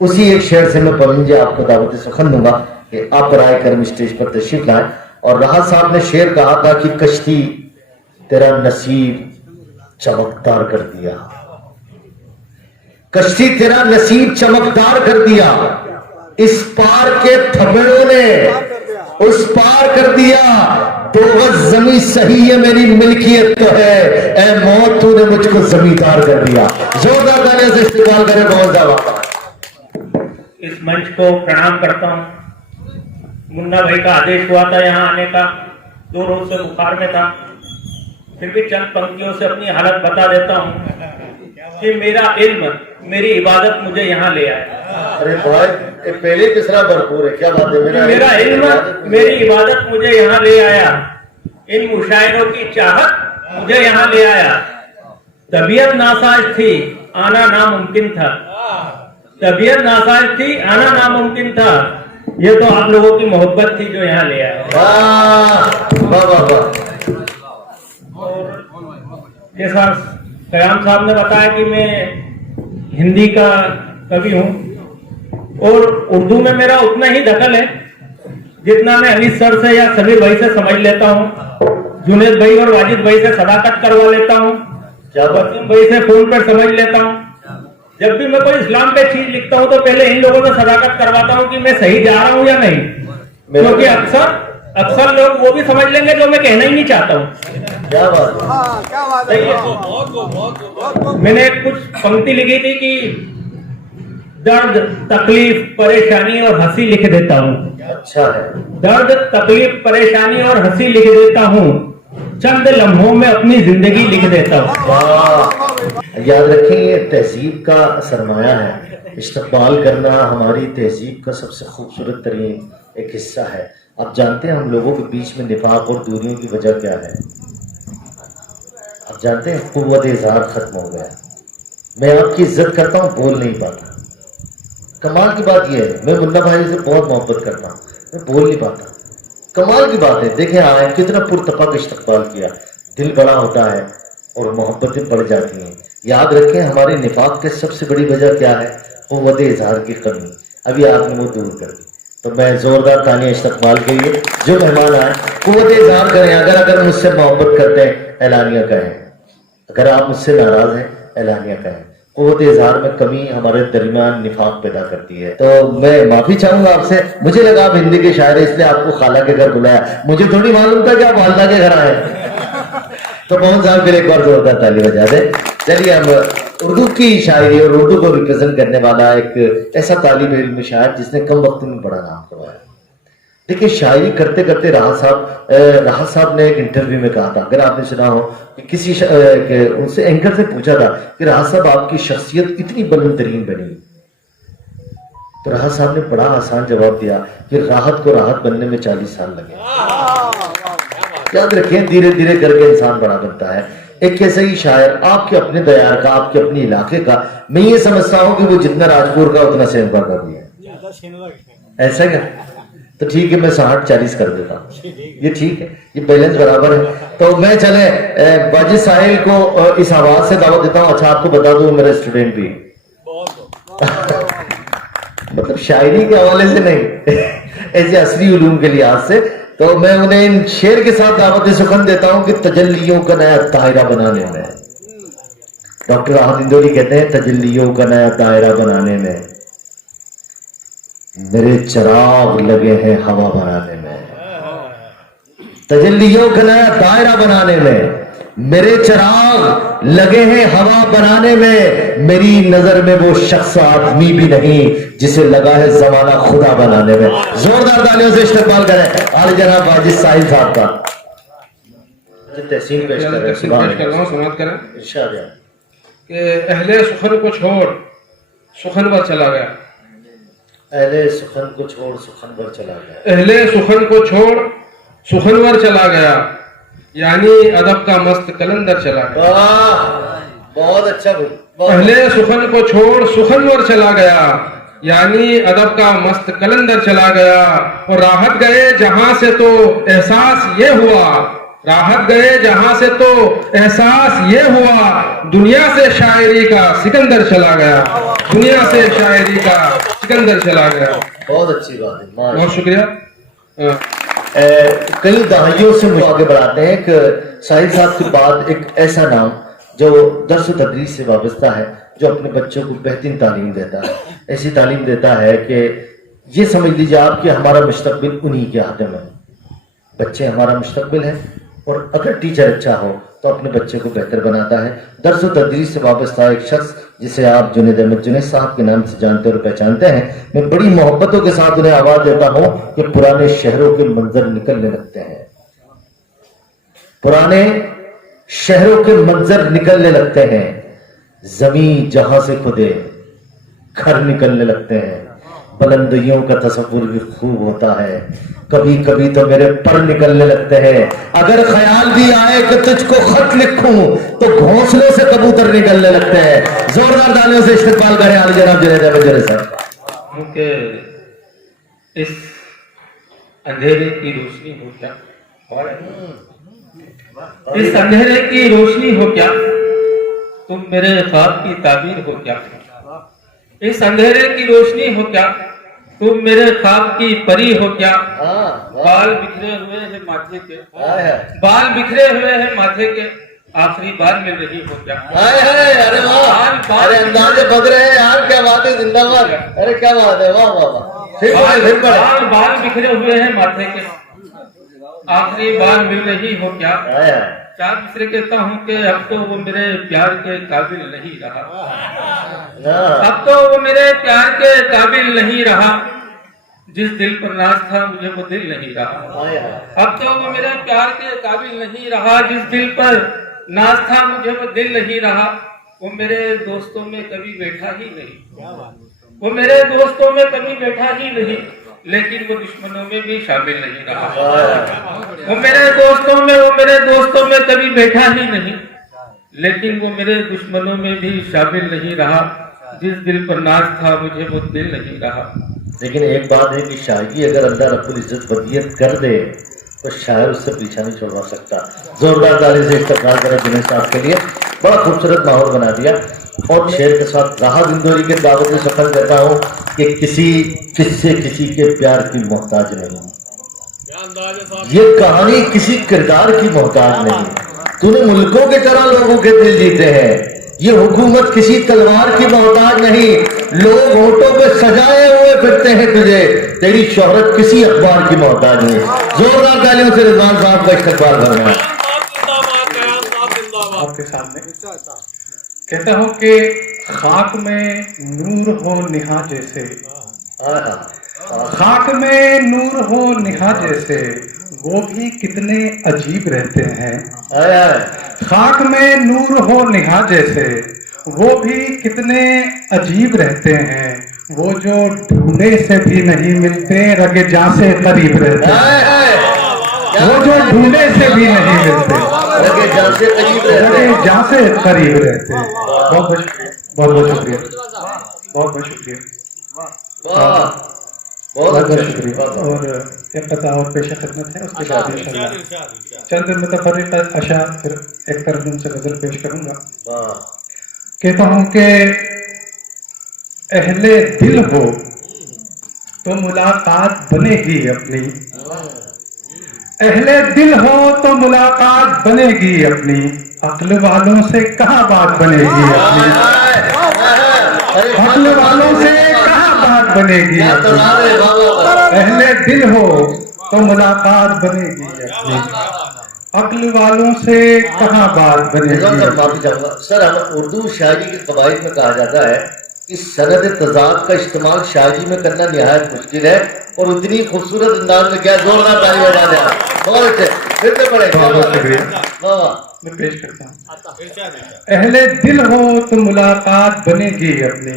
उसी एक शेर से मैं पढ़ूंगी, आपको दावत सुखन दूंगा कि आप राय कर्म स्टेज पर तशरीफ लाएं। और राहत साहब ने शेर कहा था कि कश्ती तेरा नसीब चमकदार कर दिया, कश्ती तेरा नसीब चमकदार कर दिया, इस पार के थपेड़ों ने उस पार कर दिया, 2 गज जमी सही है मेरी मिल्कियत तो है, ए मौत तूने मुझको जमींदार कर दिया। जोरदार तालियों से इस्तेमाल करें बहुत ज्यादा। इस मंच को प्रणाम करता हूँ। मुन्ना भाई का आदेश हुआ था यहाँ आने का, 2 रोज से बुखार में था, फिर भी चंद पंक्तियों से अपनी हालत बता देता हूँ कि मेरा इल्म मेरी इबादत मुझे यहाँ ले आया। अरे भाई पहले तीसरा भरपूर है, क्या बात है। मेरा इल्म मेरी इबादत मुझे यहाँ ले आया, इन मुशायरों की चाहत मुझे यहाँ ले आया। तबीयत नासाज थी आना नामुमकिन था, तबीयत नासाज थी आना नामुमकिन था, ये तो आप लोगों की मोहब्बत थी जो यहाँ ले आया। वाह वाह वाह। जैसा कयाम साहब ने बताया कि मैं हिंदी का कवि हूँ और उर्दू में मेरा उतना ही दखल है जितना मैं अनीस सर से या समीर भाई से समझ लेता हूँ, जुनेद भाई और वाजिद भाई से सदाकत करवा लेता हूँ, वसीम भाई से फोन पर समझ लेता हूँ। जब भी मैं कोई इस्लाम पे चीज लिखता हूँ तो पहले इन लोगों से सदाकत करवाता हूँ कि मैं सही जा रहा हूँ या नहीं, क्योंकि अक्सर लोग वो भी समझ लेंगे जो मैं कहना ही नहीं चाहता हूँ। क्या बात है। मैंने कुछ पंक्ति लिखी थी कि दर्द तकलीफ परेशानी और हंसी लिख देता हूँ। अच्छा है। दर्द तकलीफ परेशानी और हंसी लिख देता हूँ, चंद लम्हों में अपनी जिंदगी लिख देता हूँ। याद रखें ये तहजीब का सरमाया है, इस्तकबाल करना हमारी तहजीब का सबसे खूबसूरत तरीन एक हिस्सा है। आप जानते हैं हम लोगों के बीच में निफाक और दूरियों की वजह क्या है? आप जानते हैं कुव्वत इज़हार खत्म हो गया। मैं आपकी इज्जत करता हूँ, बोल नहीं पाता। कमाल की बात यह है, मैं मुन्ना भाई से बहुत मोहब्बत करता हूँ, मैं बोल नहीं पाता। कमाल की बात है। देखें आए कितना पुरतपक इस्तकबाल किया, दिल बड़ा होता है और मोहब्बतें बढ़ जाती हैं। याद रखें हमारे निफाक की सबसे बड़ी वजह क्या है? कुव्वत इज़हार की कमी। अभी आपने वो दूर कर दी। तो मैं जोरदार तालियां इस्तकबाल के लिए जो मेहमान आए कुव्वत इज़हार करें। अगर मुझसे मोहब्बत करते हैं ऐलानिया कहें, अगर आप मुझसे नाराज हैं ऐलानिया कहें। कुव्वत इज़हार में कमी हमारे दरमियान निफाक पैदा करती है। तो मैं माफी चाहूंगा आपसे, मुझे लगा आप हिंदी के शायर इसलिए आपको खाला के घर बुलाया, मुझे थोड़ी मालूम था कि आप वालदा के घर आए। तो मोहन साहब फिर एक बार जोरदार ताली बजा दे। चलिए हम उर्दू की शायरी और उर्दू को रिप्रेजेंट करने वाला एक ऐसा तालिब इल्म शायर जिसने कम वक्त में बड़ा नाम कमाया। देखिए शायरी करते करते राहत साहब ने एक इंटरव्यू में कहा था, अगर आपने सुना हो कि किसी उनसे एंकर से पूछा था कि राहत साहब आपकी शख्सियत इतनी बुलंद तरीन बनी, तो राहत साहब ने बड़ा आसान जवाब दिया कि राहत को राहत बनने में 40 साल लगे। याद रखें धीरे धीरे करके इंसान बड़ा बनता है। एक ऐसा ही शायर आपके अपने दयार का, आपके अपने इलाके का, मैं ये समझता हूं कि वो जितना राजपुर का उतना सेंधवा का भी है। ऐसा क्या? तो ठीक है मैं 60-40 कर देता हूँ, ये ठीक है, ये बैलेंस बराबर है। तो मैं चले वाजिद साहिल को इस आवाज से दावत देता हूँ। अच्छा आपको बता दूं मेरा स्टूडेंट भी मतलब शायरी के हवाले से नहीं ऐसे असली उलूम के लिहाज से, तो मैं उन्हें इन शेर के साथ दावत सुखन देता हूं कि तजल्लियों का नया दायरा बनाने में, डॉक्टर राहत इंदौरी कहते हैं तजल्लियों का नया दायरा बनाने में मेरे चिराग लगे हैं हवा बनाने में। तजल्लियों का नया दायरा बनाने में मेरे चिराग लगे हैं हवा बनाने में, मेरी नजर में वो शख्स आदमी भी नहीं जिसे लगा है जमाना खुदा बनाने में। जोरदार तालियों से इस्तेमाल करें आले जनाब वाजिद साहिल साहब का। तहसीन पेश कर रहा हूं, समाप्त करें इंशाअल्लाह कि अहले सुखन को छोड़ सुखनवर चला गया, अहले सुखन को छोड़ सुखनवर चला गया, अहले सुखन को छोड़ सुखनवर चला गया, यानी अदब का मस्त कलंदर चला गया। बहुत अच्छा। अहले सुखन को छोड़ सुखनवर चला गया, यानी अदब का मस्त कलंदर चला गया। और राहत गए जहां से तो एहसास ये हुआ, राहत गए जहां से तो एहसास ये हुआ, दुनिया से शायरी का सिकंदर चला गया। दुनिया से शायरी का सिकंदर चला गया। बहुत अच्छी बात है, बहुत माशाअल्लाह। शुक्रिया। कई दहाइयों से मुझे आगे बढ़ाते हैं कि साहिब साहब के बाद एक ऐसा नाम जो दर्स तदरीस से वाबस्ता है, जो अपने बच्चों को बेहतरीन तालीम देता है, ऐसी तालीम देता है कि ये समझ लीजिए आप कि हमारा मुस्तकबिल उन्हीं के हाथ में है। बच्चे हमारा मुस्तकबिल है, और अगर टीचर अच्छा हो तो अपने बच्चे को बेहतर बनाता है। दर्स तदरीस से वाबस्ता एक शख्स जिसे आप जुनैद अहमद जुनैद साहब के नाम से जानते और पहचानते हैं, मैं बड़ी मोहब्बतों के साथ उन्हें आवाज देता हूं कि पुराने शहरों के मंजर निकलने लगते हैं, पुराने शहरों के मंजर निकलने लगते हैं, जमीन जहां से खुदे घर निकलने लगते हैं, बुलंदियों का तस्वुर भी खूब होता है, कभी कभी तो मेरे पर निकलने लगते हैं, अगर ख्याल भी आए कि तुझको खत लिखूं तो घोंसलों से कबूतर निकलने लगते हैं। जोरदार तालियों से इस्तकबाल करें आली जनाब जुनैद अहमद जुनैद साहब। क्योंकि इस अंधेरे की रोशनी हो क्या, और इस अंधेरे की रोशनी हो क्या, तुम मेरे ख्वाब की ताबीर हो क्या, इस अंधेरे की रोशनी हो क्या, तुम मेरे ख्वाब की परी हो क्या। बाल बिखरे हुए हैं माथे के, बाल बिखरे हुए हैं माथे के, आखिरी बार मिल रही हो क्या। अरे वाह, अरे अंदाजे बद रहे हैं यार, क्या बात है, जिंदाबाद, अरे क्या बात है, वाह वाह वाह। फिर बाल बिखरे हुए हैं माथे के, आखिरी बार मिल रही हो क्या। चार दूसरे कहता हूँ कि अब तो वो मेरे प्यार के काबिल नहीं रहा, अब तो वो मेरे प्यार के काबिल नहीं रहा, जिस दिल पर नाज था मुझे वो दिल नहीं रहा। अब तो वो मेरे प्यार के काबिल नहीं रहा, जिस दिल पर नाज था मुझे वो दिल नहीं रहा। वो मेरे दोस्तों में कभी बैठा ही नहीं, वो मेरे दोस्तों में कभी बैठा ही नहीं, लेकिन वो दुश्मनों में भी शामिल नहीं रहा। वो मेरे दोस्तों में कभी बैठा ही नहीं, लेकिन वो मेरे दुश्मनों में भी शामिल नहीं रहा, जिस दिल पर नाज था मुझे वो दिल नहीं रहा। लेकिन एक बात है कि शायरी अगर अल्लाह रब्बुल इज्जत वदियत कर दे तो शायर उससे पीछा नहीं छुड़वा सकता। जोरदार ताली से इस्तकबाल करें जुनैद साहब के लिए, बड़ा खूबसूरत माहौल बना दिया। और शेर के साथ राहा जिंदगी के दावत में सफर करता हूँ कि किसी किससे किसी के प्यार की मोहताज नहीं, ये कहानी किसी किरदार की मोहताज नहीं, तूने मुल्कों की तरह लोगों के दिल जीते हैं, ये हुकूमत किसी तलवार की मोहताज नहीं, लोग होठों पे सजाए हुए फिरते हैं तुझे, तेरी शोहरत किसी अखबार की मोहताज नहीं। जोरदार तालियों से रिजवान साहब का इस्तकबाल करना। आपके सामने कहता हूँ कि खाक में नूर हो निहा जैसे, खाक में नूर हो निहा जैसे, वो भी कितने अजीब रहते हैं। खाक में नूर हो निहा जैसे, वो भी कितने अजीब रहते हैं, वो जो ढूंढे से भी नहीं मिलते, रगे जा से करीब रहते हैं, वो जो ढूंढे से भी नहीं मिलते, रगे जा से करीब रहते हैं। बहुत बहुत शुक्रिया, बहुत बहुत शुक्रिया, बहुत बहुत शुक्रिया। और एक कथा और पेश खिदमत है, उसके बाद इंशाअल्लाह चंद मुतफर्रिक़ अशार फिर एक तरजुम से गजल पेश करूंगा। कहता हूँ कि अहले दिल हो तो मुलाकात बनेगी अपनी, अहले दिल हो तो मुलाकात बनेगी अपनी, अक्ल वालों से कहाँ बात बनेगी अपनी, अक्ल वालों से कहाँ बात बनेगी अपनी, अहले दिल हो तो मुलाकात बनेगी अपनी, अक्ल वालों से कहाँ बात बनेगी। माफी चाहूंगा सर, हम उर्दू शायरी के कवायद में कहा जाता है कि सनद तजाद का इस्तेमाल शायरी में करना निहायत मुश्किल है, और उतनी खूबसूरत अंदाज में क्या जोरदार ताली बजा दिया, बहुत अच्छे, फिर से पढ़े। बहुत शुक्रिया, मैं पेश करता हूँ। अहले दिल हो तो मुलाकात बनेगी अपनी,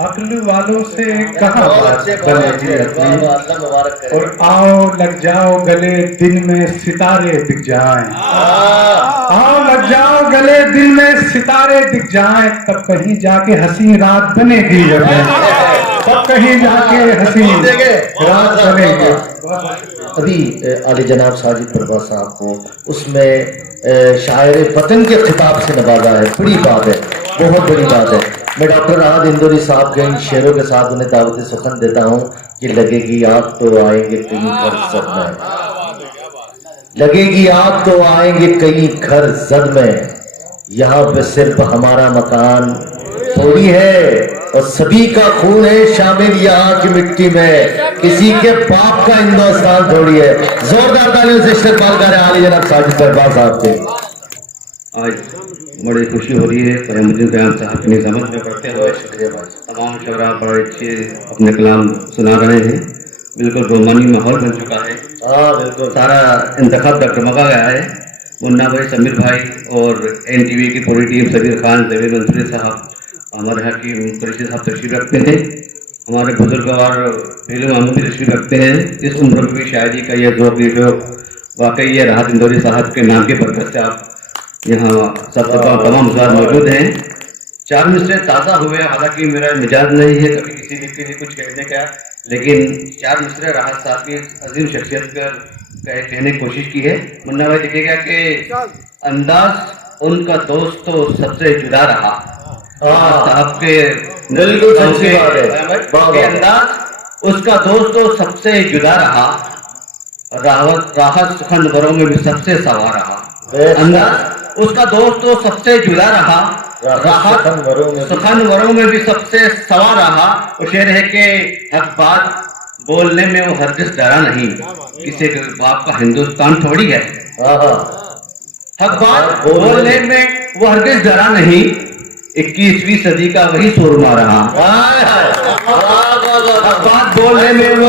अक्ल वालों से कहाँ बात बनेगी अपनी, और आओ लग जाओ गले दिन में सितारे दिख जाएं, आओ लग जाओ गले दिन में सितारे दिख जाएं, तब कहीं जाके हंसी रात बनेगी अपनी, तब कहीं जाके हंसी रात बनेगी। अभी आले जनाब साजिद प्रभा साहब को उसमें शायर वतन के खिताब से नवाजा है, बड़ी बात है, बहुत बड़ी बात है। मैं डॉक्टर राहत इंदौरी साहब के इन शेरों के साथ उन्हें दावत सुखन देता हूँ कि लगेगी आग तो आएंगे कई घर जद में, लगेगी आग तो आएंगे कई घर जद में, यहाँ पे सिर्फ हमारा मकान थोड़ी है और सभी का खून है शामिल यहाँ की मिट्टी में, किसी के बाप का हिंदुस्तान थोड़ी है। जोरदार तालियों से इस्तेमाल करें आली जनाब साजिद दरबार साहब के। आज बड़ी खुशी हो रही है क़यामुद्दीन क़याम साहब की निज़ामत में पढ़ते हुए तमाम शरा बड़े अच्छे अपने कलाम सुना रहे हैं। बिल्कुल रोमानी माहौल बन चुका है। बिल्कुल सारा इंतखाब डगमगा गया है। मुन्ना भाई, समीर भाई और NTV की पूरी टीम, सबीर खान, जवेद मंसूरी साहब, हमारे यहाँ की कुरैशी साहब तशरीफ रखते हैं। हमारे बुजुर्गवार पहले महमूद तशरीफ रखते हैं। इस उम्र में भी शायरी का यह ज़ौक़ जो वाकई ये राहत इंदौरी साहब के नाम की बरकत से आप यहाँ सब तमाम हज़ार मौजूद हैं। 4 मिसरे ताज़ा हुए, हालांकि मेरा मिजाज नहीं है कभी किसी के लिए कुछ कहने का, लेकिन 4 मिसरे राहत साहब की अजीम शख्सियत का कहने की कोशिश की है। मुन्ना भाई देखिएगा कि अंदाज उनका दोस्त तो सबसे जुदा रहा। साहब के बिल्कुल सच्ची बात है। अंदाज उसका दोस्त तो सबसे जुदा रहा, राहत सुखनवरों में भी सबसे सवा रहा। अंदाज उसका दोस्त तो सबसे जुदा रहा, राहत सुखनवरों में भी सबसे सवा रहा। और शेर है कि हक बात बोलने में वो हरगिज़ डरा नहीं, किसी के बाप का हिंदुस्तान थोड़ी है। हक बात बोलने में वो हरगिज़ डरा नहीं, 21वीं सदी का वही सुरमा रहा। हक बात बोलने में वो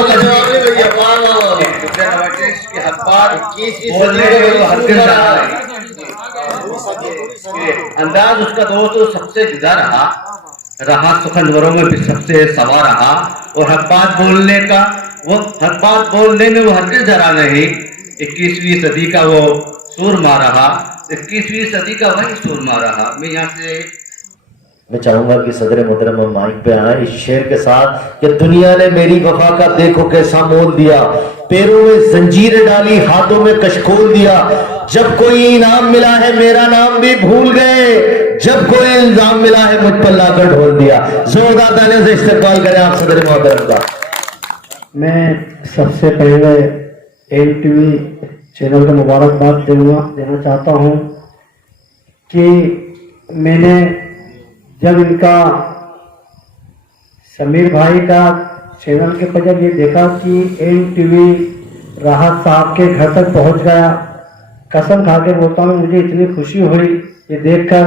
अंदाज उसका दोस्त सबसे जुदा रहा, राहत सुखनवरों में भी सबसे सवा रहा। और हक बात बोलने में वो हरगिज़ डरा नहीं, 21वीं सदी का वो सूरमा रहा, 21वीं सदी का वही सूरमा रहा। मैं चाहूंगा कि सदर मोहतरम माइक पे आए इस शेर के साथ कि दुनिया ने मेरी वफा का देखो कैसा मोल दिया, पैरों में जंजीरें डाली, हाथों में कशकोल दिया, जब कोई इनाम मिला है मेरा नाम भी भूल गए, जब कोई इल्जाम मिला है मुझ पर लाकर ढोल दिया। जोरदार तालियों से इस्तेमाल करें आप सदर मोहतरम का। मैं सबसे पहले NTV चैनल को मुबारकबाद देना चाहता हूँ कि मैंने जब इनका समीर भाई का चैनल के पर जब ये देखा कि NTV राहत साहब के घर तक पहुंच गया, कसम खा के बोलता हूँ मुझे इतनी खुशी हुई ये देखकर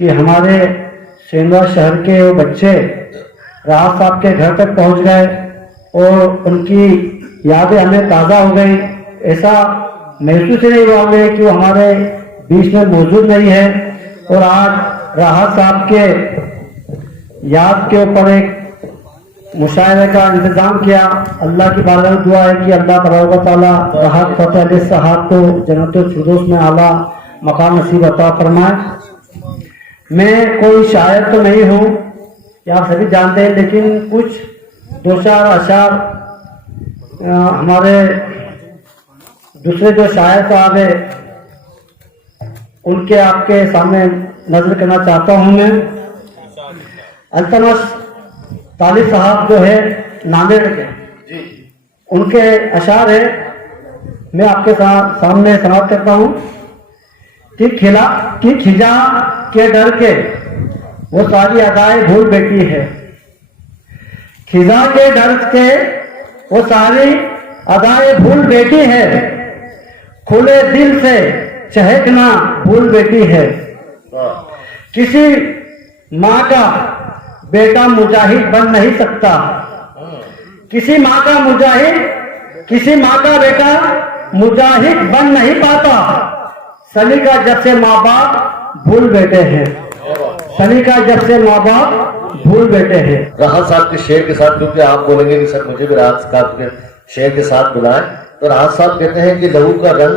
कि हमारे सेंधा शहर के वो बच्चे राहत साहब के घर तक पहुंच गए और उनकी यादें हमें ताज़ा हो गई। ऐसा महसूस ही नहीं हुआ हमें कि वो हमारे बीच में मौजूद नहीं है। और आज राहत साहब के याद के ऊपर एक मुशायरे का इंतजाम किया। अल्लाह की बारगाह में दुआ है कि अल्लाह तबारक व तआला राहत फ़तेह अली साहब को जन्नतुल फिरदौस में आला मकाम नसीब अता फरमाए। मैं कोई शायर तो नहीं हूँ, या आप सभी जानते हैं, लेकिन कुछ 2-4 अशार हमारे दूसरे जो शायर साहब है उनके आपके सामने नजर करना चाहता हूँ मैं। अल्तमस तालिब साहब जो है नांदेड़ के, उनके अशार है, मैं आपके सामने समाप्त करता हूँ कि खिजा के डर के वो सारी अदाएं भूल बैठी है, खिजा के डर के वो सारी अदाएं भूल बैठी है, खुले दिल से चहकना भूल बैठी है। किसी माँ का बेटा मुजाहिद बन नहीं सकता, किसी माँ का बेटा मुजाहिद बन नहीं पाता, सलीका जब से माँ बाप भूल बैठे हैं, सलीका जब से माँ बाप भूल बैठे हैं। राहत साहब के शेर के साथ, क्योंकि आप बोलेंगे कि सर मुझे भी राहत साहब के शेर के साथ बुलाएं, तो राहत साहब कहते हैं कि लहू का रंग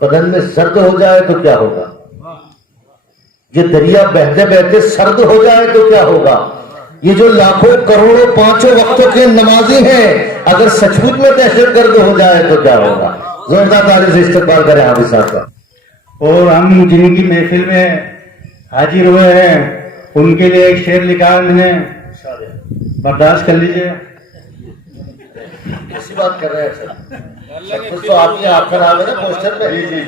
बदन में सर्द हो जाए तो क्या होगा, ये दरिया बहते बहते सर्द हो जाए तो क्या होगा, ये जो लाखों करोड़ों 5 वक्तों के नमाजी हैं अगर सचमुच में दहशतगर्द हो जाए तो क्या होगा। जोरदार ताली से इस्तकबाल करें हाफिज साहब का। और हम जिनकी महफिल में हाजिर हुए हैं उनके लिए एक शेर लिखा है मैंने, बर्दाश्त कर लीजिए। कैसी बात कर रहे हैं सर? सब कुछ तो आपका नाम है ना पोस्टर पे। जी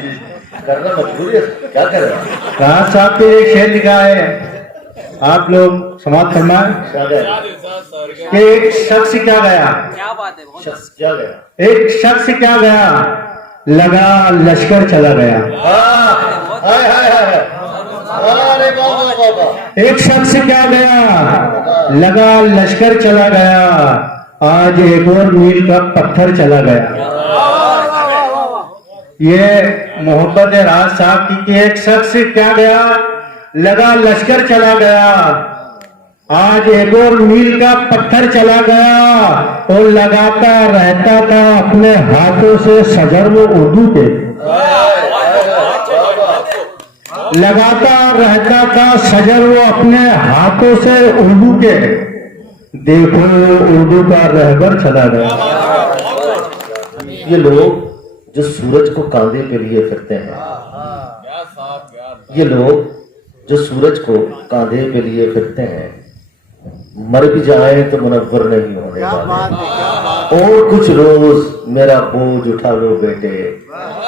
करना मजबूरी है, क्या कर रहे हैं? राहत साहब के एक शेर लिखा है, आप लोग समाप्त फरमाएं कि एक शख्स क्या गया, शख्स क्या गया? एक शख्स क्या गया, लगा लश्कर चला गया। हाय हाय हाय, अरे बाबा, एक शख्स क्या गया, लगा लश्कर चला गया, आज एक और मील का पत्थर चला गया। ये मोहब्बत है राज साहब की कि एक शख्स क्या गया, लगा लश्कर चला गया, आज एक और मील का पत्थर चला गया, और लगाता रहता था अपने हाथों से सजर वो उर्दू के, लगाता रहता था सजर वो अपने हाथों से उर्दू के, देखो उर्दू का रहबर चला गया। ये लोग जो सूरज को कांधे पे लिए फिरते हैं, ये लोग जो सूरज को कांधे पे लिए फिरते हैं, मर भी जाए तो मुनव्वर नहीं होने वाले। और कुछ रोज मेरा बोझ उठा लो बेटे,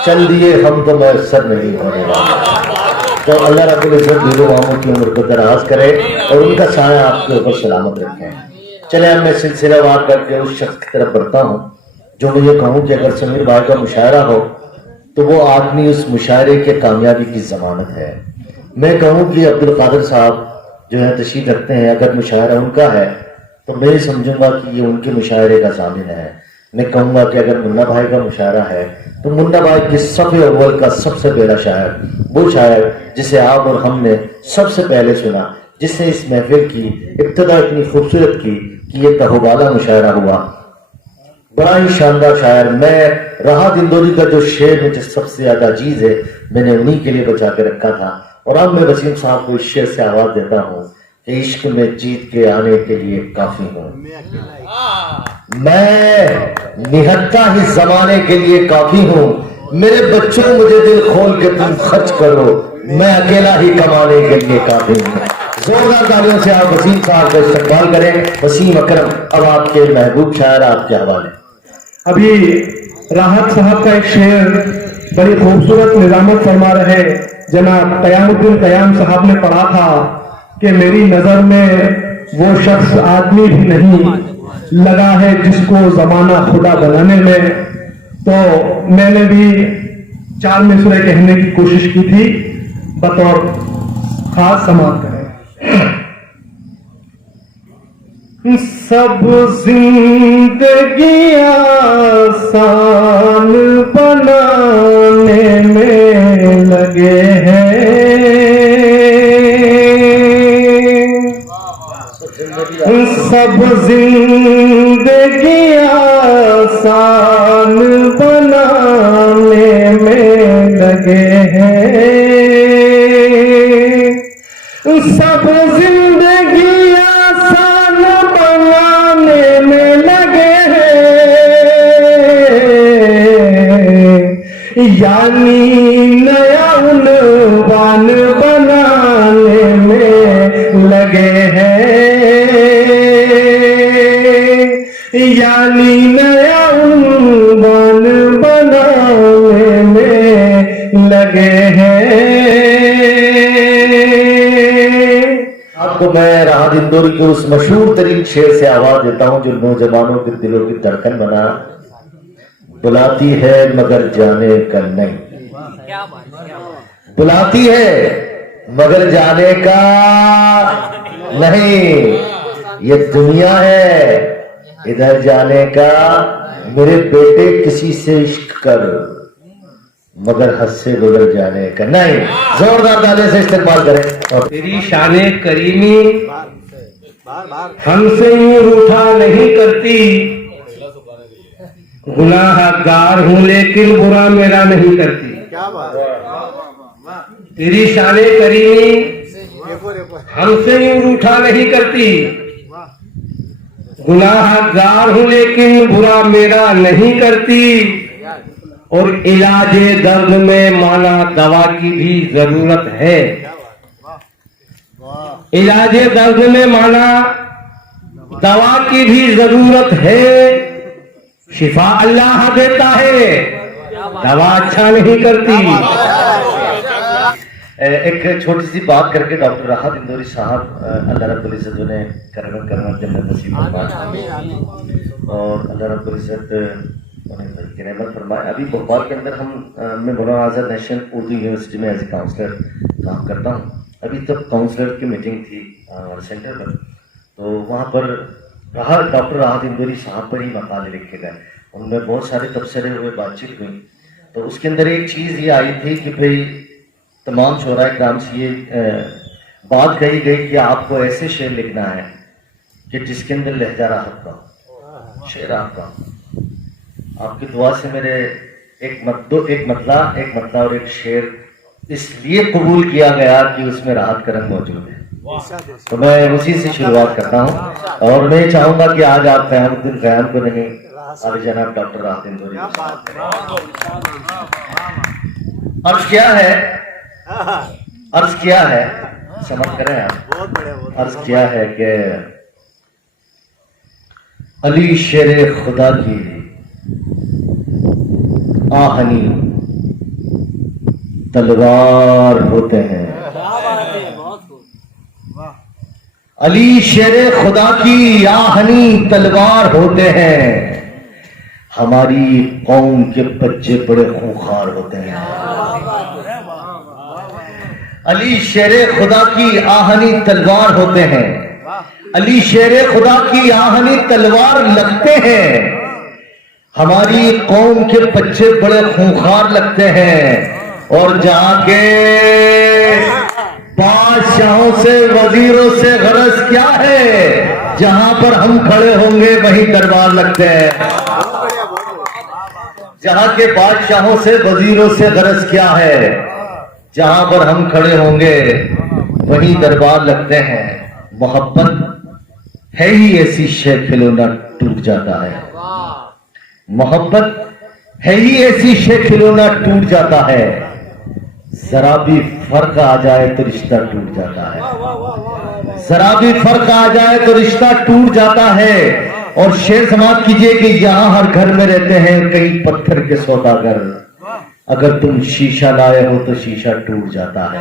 चल दिए हम तो मैसर नहीं होने वाले। तो अल्लाह रब्बुल इज्जत दिलो आमों की उम्र को दराज करे और उनका साया आपके ऊपर सलामत रखें। चले अब मैं सिलसिलावार करके उस शख्स की तरफ बढ़ता हूँ जो मुझे कहूँ कि अगर समीर भाई का मुशायरा हो तो वो आदमी उस मुशायरे के कामयाबी की जमानत है। मैं कहूँ कि अब्दुल कादिर साहब जो है तशरीफ रखते हैं, अगर मुशायरा उनका है तो मैं समझूंगा कि ये उनके मुशायरे का जामिन है। मैं कहूँगा कि अगर मुन्ना भाई का मुशायरा है तो मुन्ना भाई के सफ़े अव्वल का सबसे पहला शायर, वो शायर जिसे आप और हमने सबसे पहले सुना, जिससे इस महफिल की इब्तिदा इतनी खूबसूरत की कि ये तहोबाला मुशायरा हुआ, बड़ा ही शानदार शायर। मैं राहत इंदौरी का जो शेर मुझे सबसे ज्यादा अजीज है, मैंने उन्हीं के लिए बचा के रखा था, और अब मैं वसीम साहब को इस शेर से आवाज देता हूँ कि इश्क में जीत के आने के लिए काफी हूँ, मैं निहत्ता ही जमाने के लिए काफी हूँ, मेरे बच्चों मुझे दिल खोल के तुम खर्च करो, मैं अकेला ही कमाने के लिए काफी हूँ। जोरदार तालियों से आप वसीम साहब का इस्तकबाल करें। वसीम अकरम, अब आपके महबूब शायर आपके हवाले। अभी राहत साहब का एक शेर बड़ी खूबसूरत निजामत फरमा रहे जनाब कयामुद्दीन कयाम साहब ने पढ़ा था कि मेरी नजर में वो शख्स आदमी भी नहीं लगा है जिसको जमाना खुदा बनाने में। तो मैंने भी 4 मिसरे कहने की कोशिश की थी बतौर खास समाप्त करें। सब जिंदगी आसान बनाने में लगे हैं, सब जिंदगी आसान बनाने में लगे हैं, सब जिंदगी आसान बनाने में लगे हैं, यानी नया उन्वान बनाने में लगे हैं, यानी नया उन्वान बनाने में लगे हैं। आपको मैं राहत इंदौरी के उस मशहूर तरीन शेर से आवाज देता हूं जो नौजवानों के दिलों की धड़कन बना, बुलाती है मगर जाने का नहीं, बुलाती है मगर जाने का नहीं, ये दुनिया है इधर जाने का, मेरे बेटे किसी से इश्क कर मगर हद से गुजर जाने का नहीं। जोरदार ताली से इस्तेमाल करें। तेरी शाने करीमी हमसे रूठा नहीं करती, गुनाहगार हूं लेकिन बुरा मेरा नहीं करती। तेरी शाने करीमी हमसे रूठा नहीं करती, गुनाहगार हूं लेकिन बुरा मेरा नहीं करती, और इलाजे दर्द में माना दवा की भी जरूरत है। इलाज दर्द में माना दवा की भी जरूरत है, शिफा अल्लाह देता है, दवा अच्छा नहीं करती। एक छोटी सी बात करके डॉक्टर राहत इंदौरी साहब अल्लाह रब्बुल इज्जत उन्हें करम जन्नत नसीब फरमाए और अल्लाह रब्बुल इज्जत उन्हें की रहमत फरमाए। अभी भोपाल के अंदर मैं मौलाना आज़ाद नेशनल उर्दू यूनिवर्सिटी में एज ए काउंसलर काम करता हूँ। अभी तक काउंसलर की मीटिंग थी हमारे सेंटर पर, तो वहाँ पर डॉक्टर राहत इंदौरी साहब पर ही मकाले लिखे गए, उनमें बहुत सारे तबसरे हुए, बातचीत हुई। तो उसके अंदर एक चीज़ ये आई थी कि भाई तमाम शोरा इकराम से ये बात कही गई कि आपको ऐसे शेर लिखना है कि जिसके अंदर लहजा राहत का शेर आपका। आपकी दुआ से मेरे एक मतला और एक शेर इसलिए कबूल किया गया कि उसमें राहत का रंग मौजूद है। तो मैं उसी से शुरुआत करता हूँ और मैं चाहूंगा कि आज आप क़यामुद्दीन क़याम को नहीं, आले जनाब डॉक्टर राहत इंदौरी। अर्ज किया है समझ करें आप, अर्ज किया है कि अली शेर खुदा की आहनी तलवार होते हैं, अली शेर खुदा की आहनी तलवार होते हैं, हमारी कौम के बच्चे बड़े खूंखार होते हैं। अली शेर खुदा की आहनी तलवार होते हैं, अली शेर खुदा की आहनी तलवार लगते हैं, हमारी कौम के बच्चे बड़े खूंखार लगते हैं। और जहां के बादशाहों से वजीरों से गरज क्या है, जहां पर हम खड़े होंगे वहीं दरबार लगते हैं। जहां के बादशाहों से वजीरों से गरज क्या है, जहां पर हम खड़े होंगे वहीं दरबार लगते हैं। मोहब्बत है ही ऐसी शय खिलौना टूट जाता है, मोहब्बत है ही ऐसी शय खिलौना टूट जाता है, जरा भी फर्क आ जाए तो रिश्ता टूट जाता है, जरा भी फर्क आ जाए तो रिश्ता टूट जाता है। और शेर समाप्त कीजिए कि यहाँ हर घर में रहते हैं कई पत्थर के सौदागर, अगर तुम शीशा लाए हो तो शीशा टूट जाता है,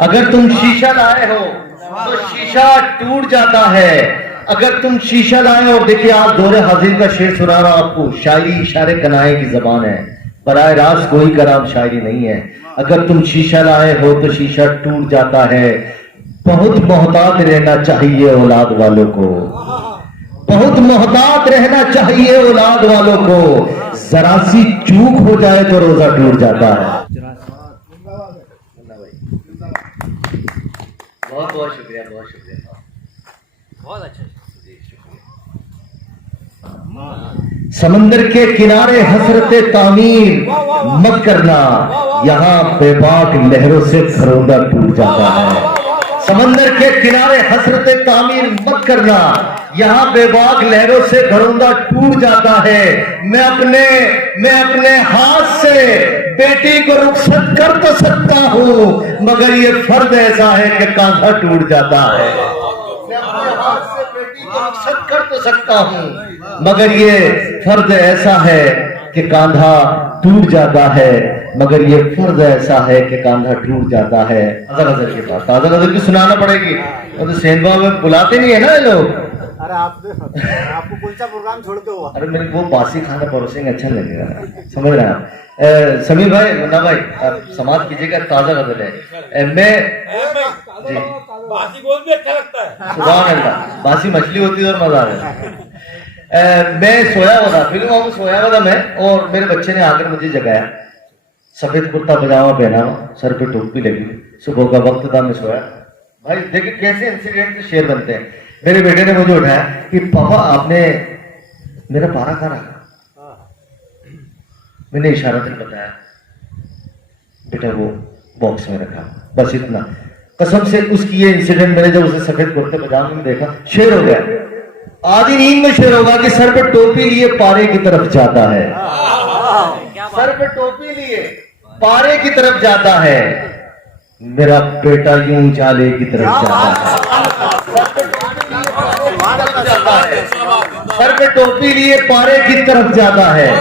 अगर तुम शीशा लाए हो तो शीशा टूट जाता है, अगर तुम शीशा लाए। और देखिए आप दौरे हाजिर का शेर सुना रहा आपको, शायरी इशारे कनाए की जबान है, बराह रास्त कोई कराम शायरी नहीं है। अगर तुम शीशा लाए हो तो शीशा टूट जाता है। बहुत मोहतात रहना चाहिए औलाद वालों को, बहुत मोहतात रहना चाहिए औलाद वालों को, जरा सी चूक हो जाए तो रोजा टूट जाता है। बहुत बहुत शुक्रिया, बहुत शुक्रिया, बहुत अच्छा जी, शुक्रिया। समंदर के किनारे हसरते तामीर मत करना, यहाँ बेबाक लहरों से खरोंदा टूट जाता है। समंदर के किनारे हसरते तामीर मत करना, यहाँ बेबाक लहरों से घरोंदा टूट जाता है। मैं अपने हाथ से बेटी को रुखसत कर तो सकता हूँ, मगर ये फर्ज ऐसा है कि कांधा टूट जाता है। मैं अपने हाथ से बेटी को रुखसत कर तो सकता हूँ, मगर ये फर्ज ऐसा है कि कांधा टूट जाता है, मगर ये फर्ज ऐसा है कि कांधा टूट जाता है। ताजा गजल की बात, ताजा गजल की सुनाना पड़ेगी, तो सेंधवा में बुलाते नहीं है ना ये लोग। अरे आपको कौन सा प्रोग्राम छोड़ के हुआ? अरे मेरे को बासी खाना परोसेंगे अच्छा लगेगा, समझ रहे हैं आप। समीर भाई, मुन्ना भाई, आप समाप्त कीजिएगा, ताजा गजल है। मैं जी बासी गोश्त भी अच्छा लगता है, सुभान अल्लाह, बासी मछली होती है और मजा आ है। मैं सोया हुआ था, फिल्म में सोया हुआ था मैं, और मेरे बच्चे ने आकर मुझे जगाया, सफेद कुर्ता पजामा पहना, सर पे टोपी लगी, सुबह का वक्त था, मैं सोया। भाई देखिए कैसे इंसिडेंट से शेर बनते हैं। मेरे बेटे ने मुझे उठाया कि पापा आपने मेरा पारा कहा रखा। मैंने इशारा से बताया बेटा वो बॉक्स में रखा, बस इतना। कसम से उसकी ये इंसिडेंट मैंने जब उसे सफेद कुर्ते पजामे में देखा, शेर हो गया, आधी नींद में शेर होगा कि सर पे टोपी लिए पारे की तरफ जाता है, सर पे टोपी लिए पारे की तरफ जाता है। मेरा बेटा यूं उजाले की तरफ जाता है, सर पे टोपी लिए पारे की तरफ जाता है,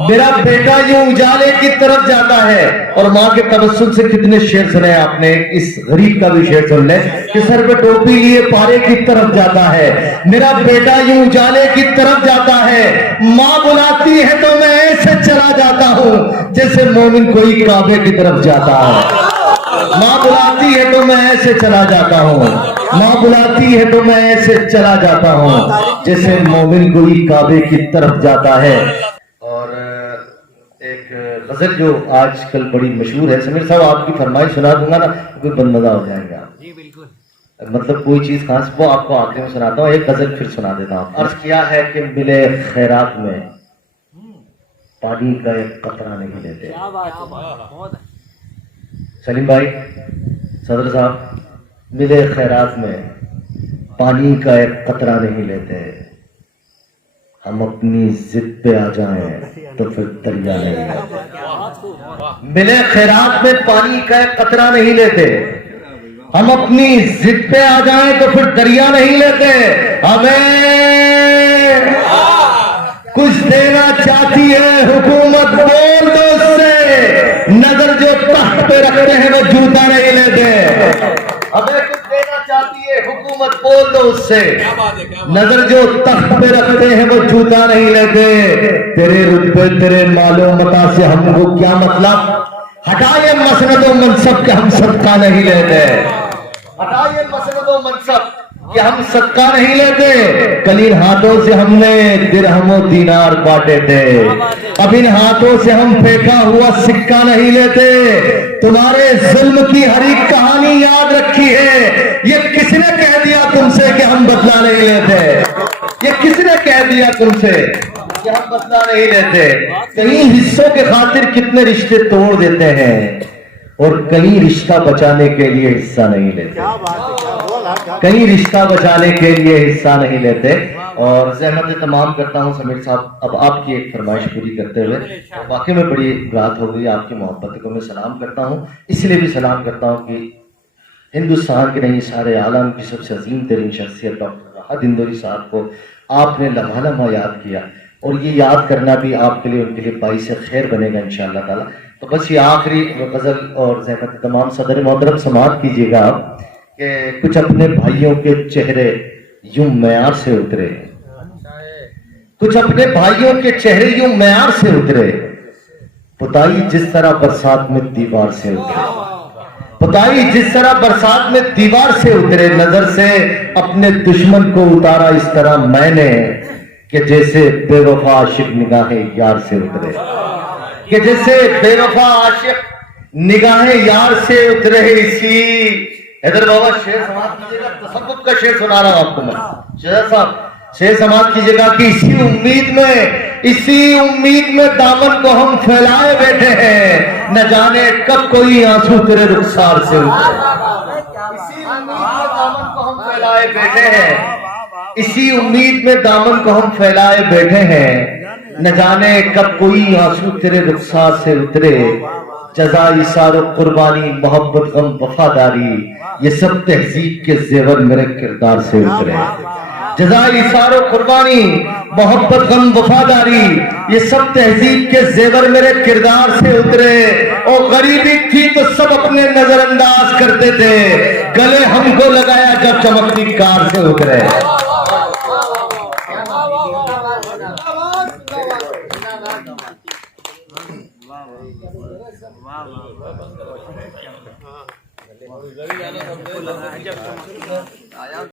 मेरा बेटा यूं उजाले की तरफ जाता है। और माँ के तबस्सुम से कितने शेर सुने आपने, इस गरीब का भी शेर सुन ले कि सर पे टोपी लिए पारे की तरफ जाता है, मेरा बेटा यूं उजाले की तरफ जाता है। माँ बुलाती है तो मैं ऐसे चला जाता हूँ जैसे मोमिन कोई काबे की तरफ जाता है। माँ बुलाती है तो मैं ऐसे चला जाता हूँ, माँ बुलाती है तो मैं ऐसे चला जाता हूँ जैसे मोमिन कोई काबे की तरफ जाता है। और एक गजल जो आजकल बड़ी मशहूर है, समीर साहब आपकी फरमाइश सुना दूंगा ना, कोई बनमजा हो जाएगा जी। बिल्कुल, मतलब कोई चीज खास वो आपको आखिरी में सुनाता हूँ, एक गजल फिर सुना देता हूँ। अर्ज किया है कि मिले खैरात में पानी का एक कतरा नहीं लेते। सलीम भाई, सदर साहब, मिले खैरात में पानी का एक कतरा नहीं लेते, हम अपनी जिद पे आ जाएं तो फिर दरिया नहीं लेते। मिले खैरात में पानी का एक कतरा नहीं लेते, हम अपनी जिद पे आ जाएं तो फिर दरिया नहीं लेते। हमें कुछ देना चाहती है हुकूमत, बोल दो उससे, नजर जो तख्त पे रखते हैं वो जूता नहीं लेते। हमें कुछ देना चाहती है हुकूमत, बोल दो उससे, नजर जो तख्त पे रखते हैं वो जूता नहीं लेते। तेरे रुतबे तेरे मालो मता से हमको क्या मतलब, हटाइए मसनद व मनसब के हम सदका नहीं लेते, हटाइए मसनद व मनसब कि हम सदका नहीं लेते। कल इन हाथों से हमने दिरहमो दीनार बांटे थे, अब इन हाथों से हम फेंका हुआ सिक्का नहीं लेते। तुम्हारे जुल्म की हर एक कहानी याद रखी है, ये किसने कह दिया तुमसे कि हम बदला नहीं लेते, ये किसने कह दिया तुमसे कि हम बदला नहीं लेते। कई हिस्सों के खातिर कितने रिश्ते तोड़ देते हैं और कई रिश्ता बचाने के लिए हिस्सा नहीं लेते, कहीं रिश्ता बचाने के लिए हिस्सा नहीं लेते। और ज़हमत तमाम करता हूं समीर साहब, अब आपकी एक फरमाइश पूरी करते हुए, वाकई में बड़ी रात हो गई, आपकी मोहब्बत को मैं सलाम करता हूं, इसलिए भी सलाम करता हूं कि हिंदुस्तान के नहीं सारे आलम की सबसे अजीम तरीन शख्सियत डॉक्टर राहत इंदौरी साहब को आपने लम्हा लम्हा याद किया, और ये याद करना भी आपके लिए उनके लिए बाइस खैर बनेगा इंशाअल्लाह ताला। तो बस ये आखिरी गजल और ज़हमत तमाम सदर मोहतरम समाअत कीजिएगा आप कि कुछ अपने भाइयों के चेहरे यूं मयार से उतरे, कुछ अपने भाइयों के चेहरे यूं मयार से उतरे, पुताई जिस तरह बरसात में दीवार से उतरे, पुताई जिस तरह बरसात में दीवार से उतरे, नजर से अपने दुश्मन को उतारा इस तरह मैंने कि जैसे बेवफा आशिक निगाहें यार से उतरे, कि जैसे बेवफा आशिक निगाहें यार से उतरे। इसी इधर बाबा शेर समाप्त कीजिएगा, तसव्वुफ का शेर सुना रहा हूं आपको मैं, शेर साहब शेर समाप्त कीजिएगा कि इसी उम्मीद में दामन को हम फैलाए बैठे हैं, न जाने कब कोई आंसू तेरे रुखसार से उतरे। इसी उम्मीद में दामन को हम फैलाए बैठे हैं, इसी उम्मीद में दामन को हम फैलाए बैठे हैं, न जाने कब कोई आंसू तेरे रुखसार से उतरे। जज़ा इशारो कुर्बानी मोहब्बत गम वफादारी, ये सब तहजीब के जेवर मेरे किरदार से उतरे। जज़ा इशारो कुर्बानी मोहब्बत गम वफादारी, ये सब तहजीब के जेवर मेरे किरदार से उतरे। और गरीबी थी तो सब अपने नजरअंदाज करते थे, गले हमको लगाया जब चमकती कार से उतरे।